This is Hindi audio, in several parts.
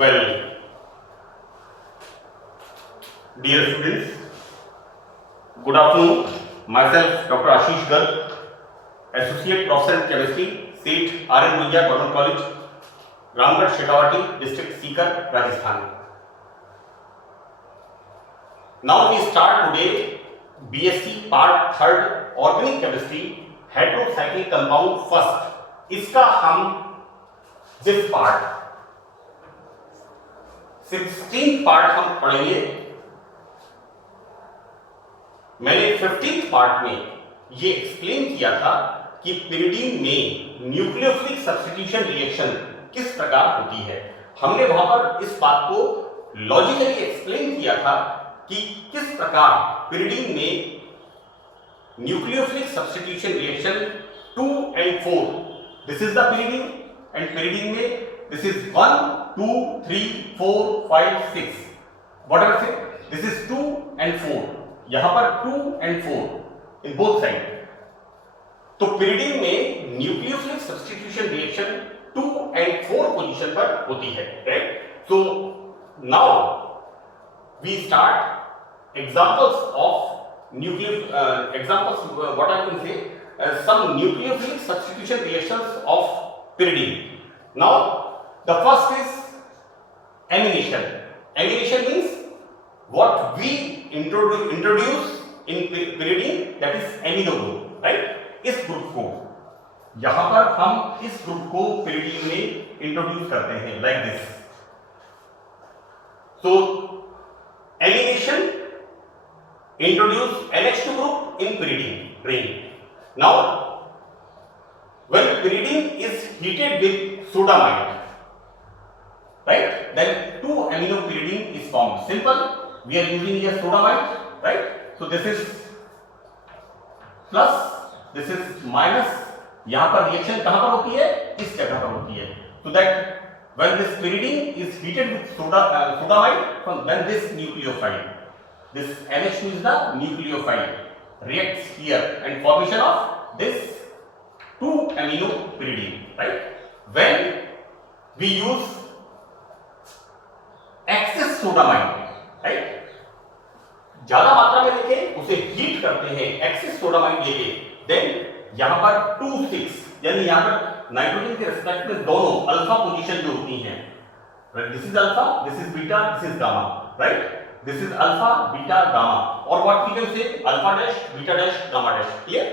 Well, dear students, good afternoon. Myself, Dr. Ashish Garg, Associate Professor in Chemistry, Seth R. N. Munja Government College, Ramgarh, Shekhawati, District Sikar, Rajasthan. Now we start today BSc Part 3rd Organic Chemistry, Heterocyclic Compound First. इसका हम जिस पार्ट 16th पार्ट हम पढ़ेंगे, मैंने 15th पार्ट में ये एक्सप्लेन किया था कि pyridine में न्यूक्लियोफिलिक सब्स्टिट्यूशन रिएक्शन किस प्रकार होती है। हमने वहां पर इस बात को लॉजिकली एक्सप्लेन किया था कि किस प्रकार pyridine में nucleophilic substitution reaction 2 and 4, this is the pyridine and pyridine में this is 1, 2, 3, 4, 5, 6, whatever say, this is 2 and 4, यहां पर 2 and 4 in both side। तो pyridine में nucleophilic substitution reaction 2 and 4 position पर होती है, right. So now we start examples of examples, what I can say, some nucleophilic substitution reactions of pyridine. Now the first is amination. Amination means what we introduce in pyridine, that is amino group, right? इस ग्रुप को यहां पर हम इस ग्रुप को pyridine में इंट्रोड्यूस करते हैं like this. So amination introduce NH2 group in pyridine ring. Now when pyridine is heated with sodamide, right, then 2-aminopyridine is formed. Simple, we are using here sodamide, right? So this is plus, this is minus. यहाँ पर रिएक्शन कहाँ पर होती है? इस जगह पर होती है. So that when this pyridine is heated with sodamide, then this nucleophile, this NH2 is the nucleophile, reacts here and formation of this 2-aminopyridine, right? When we use excess sodamide, right, ज्यादा मात्रा में लेके उसे हीट करते हैं, एक्सेस सोडामाइड लेके, देन यहां पर 2,6, यानी यहां पर नाइट्रोजन के रिस्पेक्ट में दोनों अल्फा पोजीशन जो होती हैं, this is alpha, this is beta, this is gamma, right, this is alpha, beta, gamma, और what we can say alpha dash, beta dash, gamma dash, clear.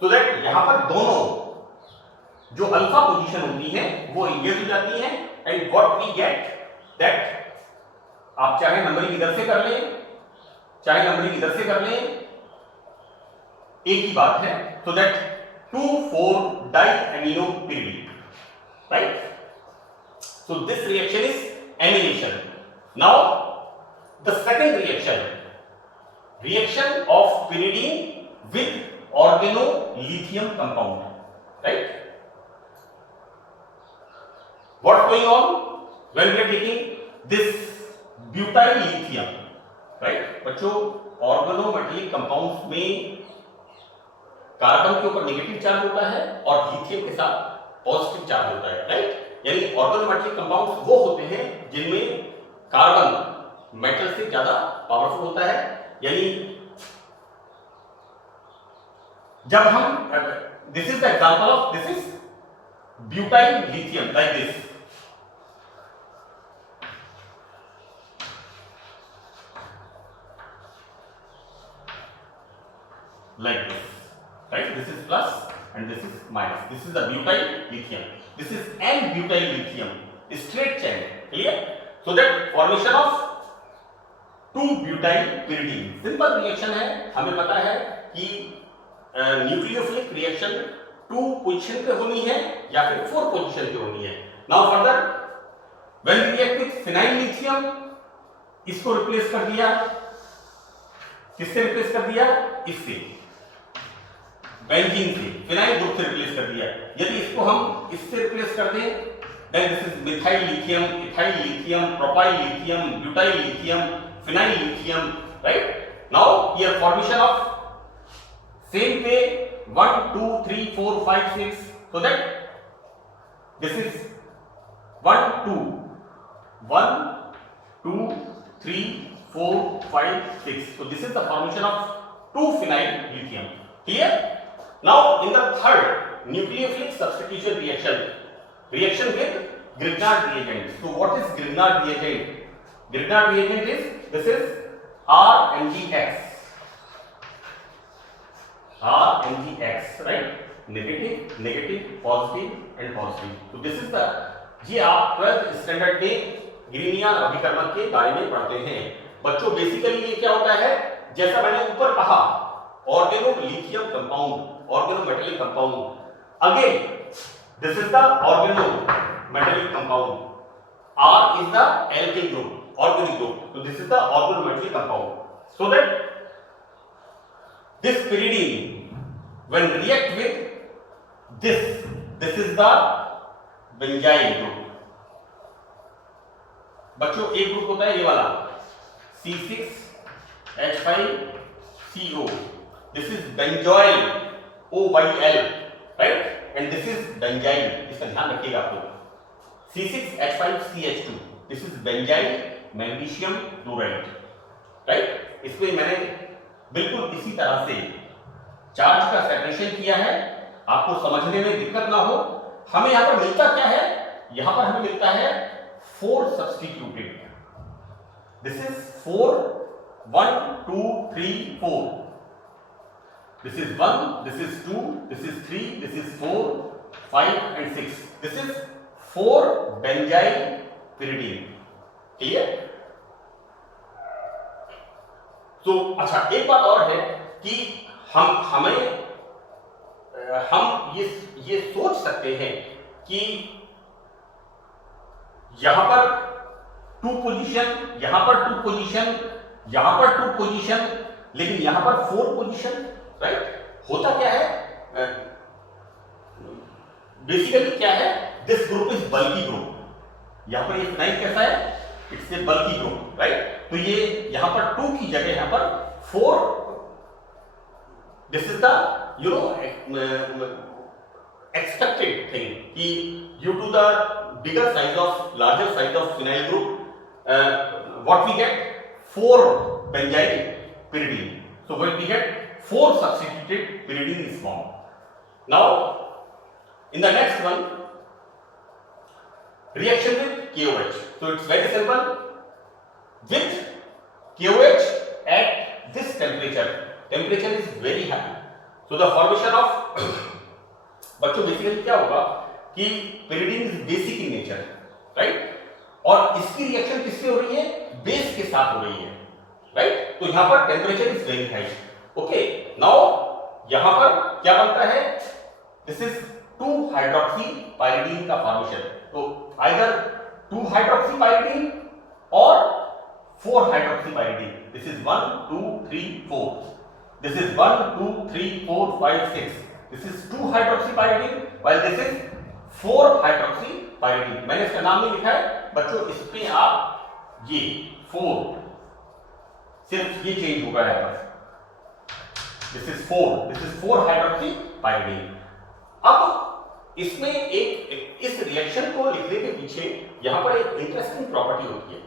So that यहां पर दोनों जो अल्फा पोजीशन होती है वो इंगेज हो जाती है, and what we get that, आप चाहे नंबरिंग इधर से कर लें, चाहे नंबरिंग इधर से कर लें, एक ही बात है। So that 2,4-diaminopyridine, right? So this reaction is amination. Now the second reaction of pyridine with organolithium compound, right? What's going on when we are taking this butyl lithium, right? बच्चों, ऑर्गेनोमेटेलिक कंपाउंड्स में कार्बन के ऊपर नेगेटिव चार्ज होता है और लिथियम के साथ पॉजिटिव चार्ज होता है, राइट। यानी ऑर्गेनोमेटेलिक कंपाउंड्स वो होते हैं जिनमें कार्बन मेटल से ज्यादा पावरफुल होता है। यानी जब हम, this is the example of, this is butyl lithium like this, like this, right? This is plus and this is minus. This is the butyl lithium. This is N-butyl lithium, straight chain, clear? So that formation of 2-butyl pyridine. Simple reaction है, हमें पता है कि न्यूक्लियोफिलिक रिएक्शन 2 पोजीशन पे होनी है या फिर 4 पोजीशन पे होनी है। Now further, when we react with phenyl lithium, इसको रिप्लेस कर दिया, किससे रिप्लेस कर दिया? इससे, बेंजीन से, फिनाइल ग्रुप से रिप्लेस कर दिया। यदि इसको हम इससे रिप्लेस कर दें, then this is methyl lithium, ethyl lithium, propyl lithium, butyl lithium, phenyl lithium, right. Now here formation of same way 1, 2, 3, 4, 5, 6, so that this is 1, 2, 1 2 3 4 5 6. So this is the formation of 2-phenyl lithium. Clear? Now in the third nucleophilic substitution reaction with Grignard reagent. So what is Grignard reagent? Grignard reagent this is RNGX. RNGX, right? Negative, negative, positive and positive. So this is the, ये आप 12th स्टैंडर्ड में ग्रीनियन अभिकर्मक के बारे में पढ़ते हैं बच्चों। बेसिकली ये क्या होता है, जैसा मैंने ऊपर कहा, organo lithium compound, organo metallic compound. Again this is the organo metallic compound, R is the alkyl group, organic group. So this is the organometallic compound. So that this pyridine, when react with this is the benzyl group. बच्चों एक ग्रुप होता है ये वाला C6H5CO. This is benzoyl OYL, right? And this is benzyl. इसका ध्यान रखिएगा आप लोग। C6H5CH2. This is benzyl magnesium chloride, right? इसमें मैंने बिल्कुल इसी तरह से चार्ज का सेपरेशन किया है, आपको समझने में दिक्कत ना हो। हमें यहाँ पर मिलता क्या है, यहाँ पर हमें मिलता है 4 substituted. This is 4 1 2 3 4, this is 1, this is 2, this is 3, this is 4 5 and 6. This is 4 benzyl pyridine. Clear? तो अच्छा एक बात और है कि हम ये सोच सकते हैं कि यहां पर 2 पोजीशन, यहां पर 2 पोजीशन, यहां पर 2 पोजीशन, लेकिन यहां पर 4 पोजीशन, राइट? होता क्या है, बेसिकली क्या है, this group is bulky group. यहां पर ये फिनाइल कैसा है, it's a bulky group, right? तो ये यहां पर 2 की जगह यहां पर 4, this is the expected thing कि due to the larger size of phenyl group, what we get 4 benzyl pyridine. So when we get 4 substituted pyridine is formed. Now in the next one, reaction with KOH. So it's very simple. With KOH at this temperature is very high. So the formation of बच्चों बेसिकली क्या होगा कि pyridine is basic in nature, right? और इसकी रिएक्शन किससे हो रही है, बेस के साथ हो रही है, राइट? तो यहां पर temperature is very high. Okay, now यहां पर क्या बनता है, दिस इज 2 हाइड्रोक्सी पाइरिडीन का फॉर्मेशन। तो आइदर 2 हाइड्रोक्सी पाइरिडीन और 4 hydroxy pyridine. This is 1 2 3 4, this is 1 2 3 4 5 6, this is 2 hydroxypyridine while this is 4 hydroxypyridine. मैंने इसका नाम नहीं लिखा है बच्चों, इस पे आप ये 4 सिर्फ ये चेंज होगा यहाँ पर, this is 4 hydroxypyridine। अब इसमें इस रिएक्शन को लिखने के पीछे यहाँ पर एक इंटरेस्टिंग प्रॉपर्टी होती है,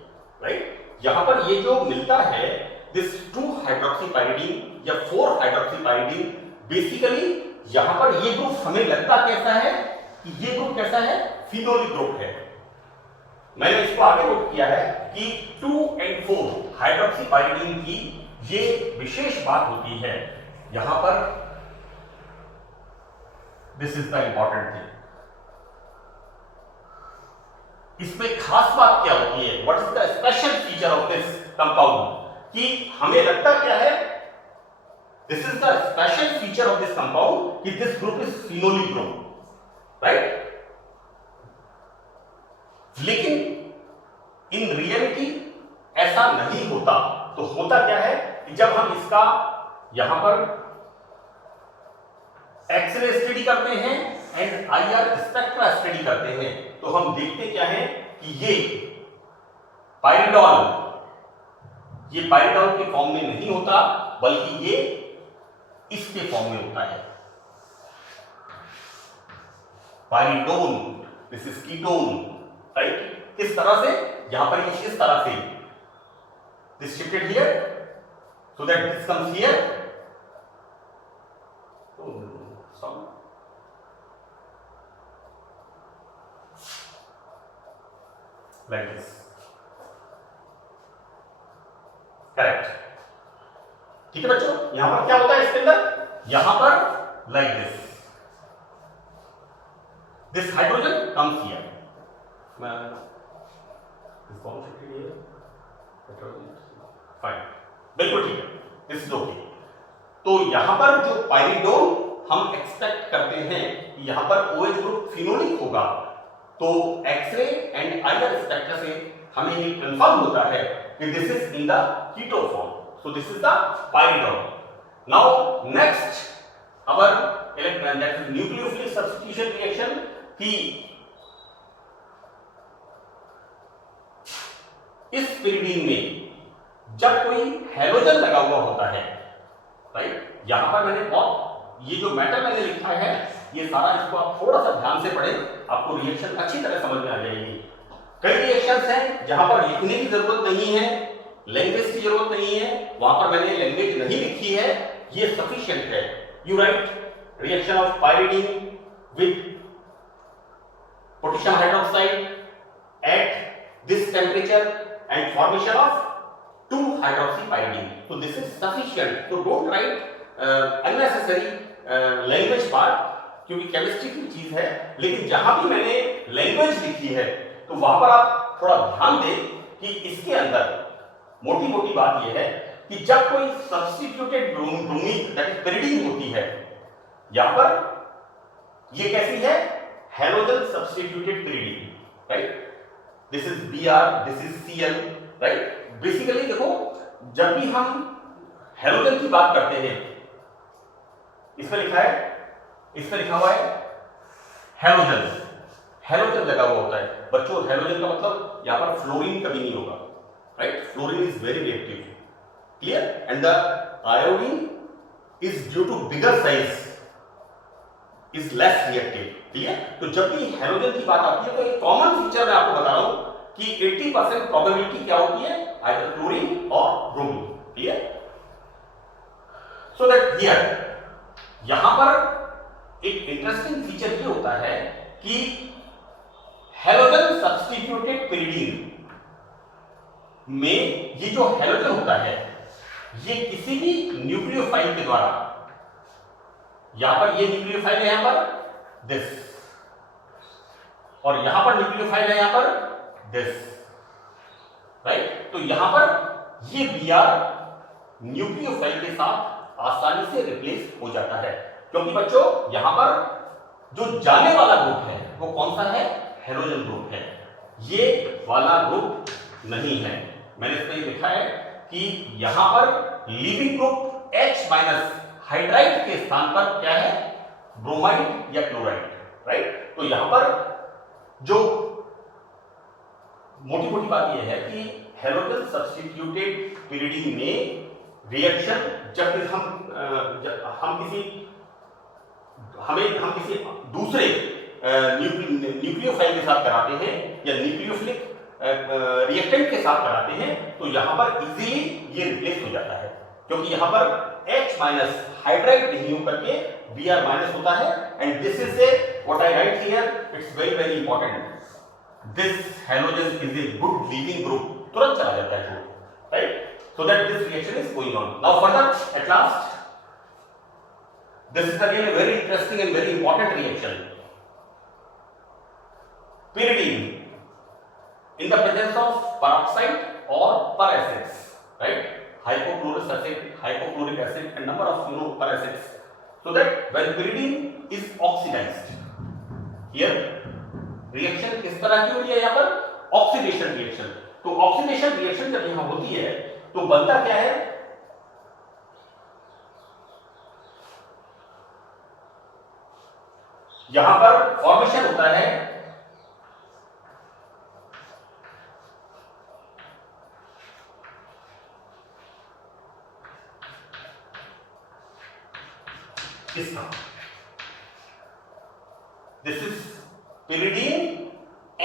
राइट? यहाँ पर ये जो मिलता है दिस 2 हाइड्रोक्सीपाइरिडीन या 4 हाइड्रोक्सीपाइरिडीन, बेसिकली यहां पर ये ग्रुप हमें लगता कैसा है कि ये ग्रुप कैसा है, फिनोलिक ग्रुप है। मैंने इसको आगे नोट किया है कि 2 और 4 हाइड्रोक्सीपाइरिडीन की ये विशेष बात होती है यहां पर, this is the important thing. इसमें खास बात क्या होती है, what is the special feature of this compound, कि हमें लगता क्या है, this is the special feature of this compound कि this group is phenolic group, right? लेकिन in reality ऐसा नहीं होता। तो होता क्या है कि जब हम इसका यहां पर एक्सरे स्टडी करते हैं एंड IR स्पेक्ट्रा स्टडी करते हैं, तो हम देखते क्या है कि ये पाइरिडॉल के फॉर्म में नहीं होता, बल्कि ये इसके फॉर्म में होता है, pyridone, this is ketone, right? किस तरह से, यहां पर ये इस तरह से this shifted here so that this comes here, like this, correct. ठीक है बच्चों, यहां पर क्या होता है इसके अंदर, यहां पर like this hydrogen comes here, fine, बिल्कुल ठीक है, दिस इज ओके। तो यहां पर जो पाइरिडोन हम एक्सपेक्ट करते हैं कि यहां पर OH ग्रुप फिनोलिक होगा, तो एक्सरे एंड आईआर स्पेक्ट्रा से हमें ये कंफर्म होता है कि this is in the keto form, so this is the pyridone. Now next our electron that is nucleophilic substitution reaction की इस पिरिडीन में जब कोई हैलोजन लगा हुआ होता है, राइट, यहां पर मैंने बहुत ये जो मैटर मैंने लिखा है ये सारा, इसको आप थोड़ा सा ध्यान से पढ़ें, आपको रिएक्शन अच्छी तरह समझ में आ जाएगी। कई रिएक्शंस हैं जहां पर लिखने की जरूरत नहीं है, लैंग्वेज की जरूरत नहीं है, वहां पर मैंने लैंग्वेज नहीं लिखी है, ये सफिशिएंट है। You right reaction of pyridine with potassium hydroxide at this temperature and formation of 2-hydroxypyridine, so this is sufficient, so don't write unnecessary language part, क्योंकि केमिस्ट्री की चीज है, लेकिन जहां भी मैंने लैंग्वेज लिखी है तो वहां पर आप थोड़ा ध्यान दें कि इसके अंदर मोटी मोटी बात यह है कि जब कोई substituted bromine that is pyridine होती है, यहां पर ये कैसी है, halogen substituted pyridine, right, this is Br, this is Cl, right. Basically देखो, जब भी हम हैलोजन की बात करते हैं, इसमें लिखा है, इसमें लिखा हुआ है हैलोजन, हैलोजन लगा हुआ होता है बच्चों। हैलोजन का मतलब यहां पर फ्लोरीन कभी नहीं होगा, right, fluorine is very reactive, clear, and the iodine is due to bigger size is less reactive, clear. तो जब भी हैलोजन की बात आती है तो एक कॉमन फीचर मैं आपको बता रहा हूं कि 80% प्रोबेबिलिटी क्या होती है, आइदर क्लोरीन और bromine, clear. So that here यहां पर एक इंटरेस्टिंग फीचर ये होता है कि हैलोजन सब्स्टिट्यूटेड पिरिडीन में ये जो हैलोजन होता है ये किसी भी न्यूक्लियोफाइल के द्वारा, यहां पर ये न्यूक्लियोफाइल है, यहां पर दिस, और यहां पर न्यूक्लियोफाइल है, यहां पर दिस, राइट। तो यहां पर ये Br न्यूक्लियोफाइल के साथ आसानी से रिप्लेस हो जाता है, क्योंकि बच्चों यहां पर जो जाने वाला ग्रुप है वो कौन सा है, हैलोजन ग्रुप है, ये वाला ग्रुप नहीं है। मैंने इसमें लिखा है कि यहां पर लीविंग ग्रुप H- हाइड्राइड के स्थान पर क्या है, ब्रोमाइड या क्लोराइड, राइट। तो यहां पर जो मोटी मोटी बात यह है कि हैलोजन सब्स्टिट्यूटेड पिरिडीन में रिएक्शन जब हम किसी दूसरे न्यूक्लियोफाइल के साथ कराते हैं या न्यूक्लियोफिलिक रिएक्टेंट के साथ कराते हैं, तो यहां पर इजीली ये रिप्लेस हो जाता है, क्योंकि यहां पर H- हाइड्राइड नहीं होकर के Br- होता है, and this is a what I right here, it's very very important, this halogen is a good leaving group, तुरंत चला जाता है, right, so that this reaction is going on. Now further at last, this is again a very interesting and very important reaction. Pyridine in the presence of peroxide or per acids, right, hypochlorous acid, hypochloric acid and number of per acids, so that when pyridine is oxidized, here reaction किस तरह की हो रही है, यहाँ पर oxidation reaction। तो oxidation reaction जब यहाँ होती है तो बनता क्या है, यहां पर फॉर्मेशन होता है इसका, this is pyridine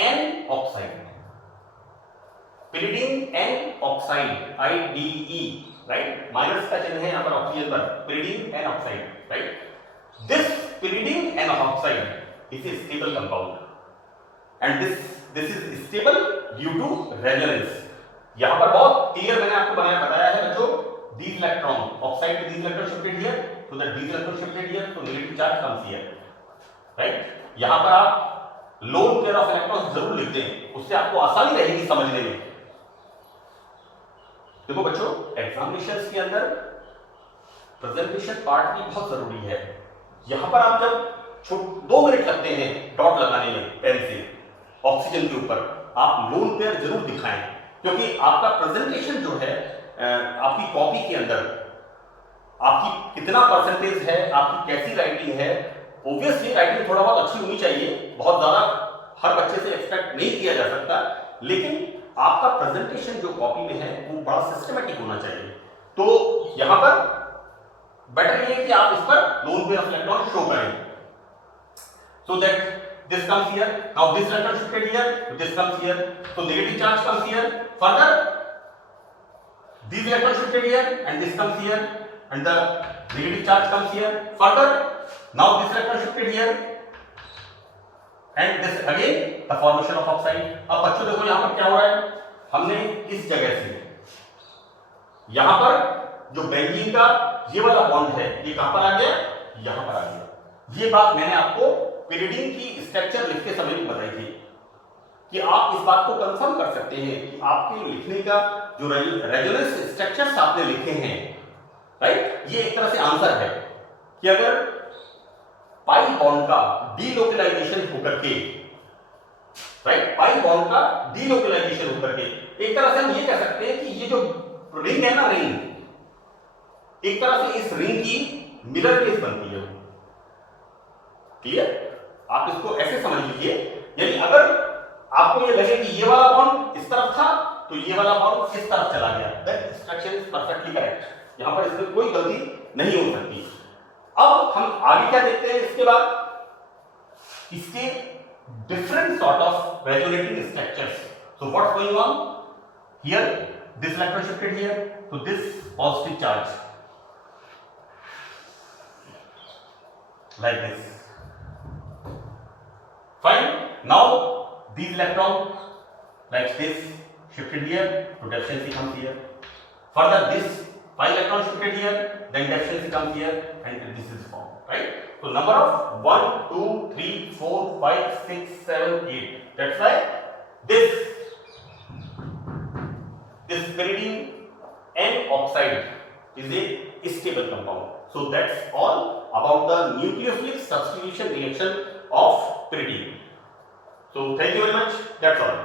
and oxide, oxide IDE, right, minus का चिन्ह है यहाँ पर ऑक्सीजन पर, pyridine and oxide, right. This pyridine and oxide is a stable compound and this is stable due to resonance. यहाँ पर बहुत क्लियर मैंने आपको बताया है बच्चों, these electron, oxide to these electron shifted here, so that these electron shifted here, so negative charge comes here, right. यहाँ पर आप lone pair of electrons जरूर लिख दें, उससे आपको आसानी रहेगी समझने में. देखो बच्चों, एग्जामिनेशंस के अंदर प्रेजेंटेशन पार्ट भी बहुत जरूरी है. यहाँ पर आप जब 2 मिनट लगते हैं डॉट लगाने में पेन से ऑक्सीजन के ऊपर, आप लोन पेयर जरूर दिखाएं, क्योंकि आपका प्रेजेंटेशन जो है आपकी कॉपी के अंदर आपकी कितना परसेंटेज है, आपकी कैसी राइटिंग है. ऑब्वियसली राइटिंग थोड़ा बहुत अच्छी होनी चाहिए, बहुत ज्यादा हर बच्चे से एक्सपेक्ट नहीं किया जा सकता, लेकिन आपका प्रेजेंटेशन जो कॉपी में है वो बड़ा सिस्टमैटिक होना चाहिए. तो यहां पर बेटर ये है कि आप इस पर lone pair of electron show करें, so that this comes here, now this electron shifted here, this comes here, so negative charge comes here. Further, these electron shifted here and this comes here and the negative charge comes here. Further, now this electron shifted here and this again the formation of oxide. अब बच्चों देखो यहाँ पर क्या हो रहा है, हमने इस जगह से यहाँ पर जो बेंजीन का ये वाला बॉन्ड है ये कहां पर आ गया, यहां पर आ गया. ये बात मैंने आपको pyridine की स्ट्रक्चर लिखते समय भी बताई थी कि आप इस बात को कंफर्म कर सकते हैं कि आपके लिखने का जो रेजोनेंस स्ट्रक्चर्स आपने लिखे हैं, राइट, ये एक तरह से आंसर है कि अगर पाई बॉन्ड का डीलोकलाइजेशन होकर के, राइट, पाई बॉन्ड का डीलोकलाइजेशन होकर के, एक तरह से हम ये कह सकते हैं कि ये जो रिंग है ना, रिंग एक तरह से इस रिंग की मिरर बेस बनती है. क्लियर? आप इसको ऐसे समझ लीजिए, यानी अगर आपको ये लगे कि ये वाला बॉन्ड इस तरफ था तो ये वाला बॉन्ड इस तरफ चला गया, that structure is perfectly correct. यहां पर इसमें कोई गलती नहीं हो सकती. अब हम आगे क्या देखते हैं इसके बाद, इसके different sort of resonating structures. So what's going on here, this electron shifted here, तो this positive charge like this. Fine. Now these electrons like this shifted here, so deficiency comes here. Further this 5 electrons shifted here, then deficiency comes here and this is formed, right? So number of 1 2 3 4 5 6 7 8. That's why this pyridine and oxide is a stable compound. So that's all about the nucleophilic substitution reaction of pyridine. So thank you very much. That's all.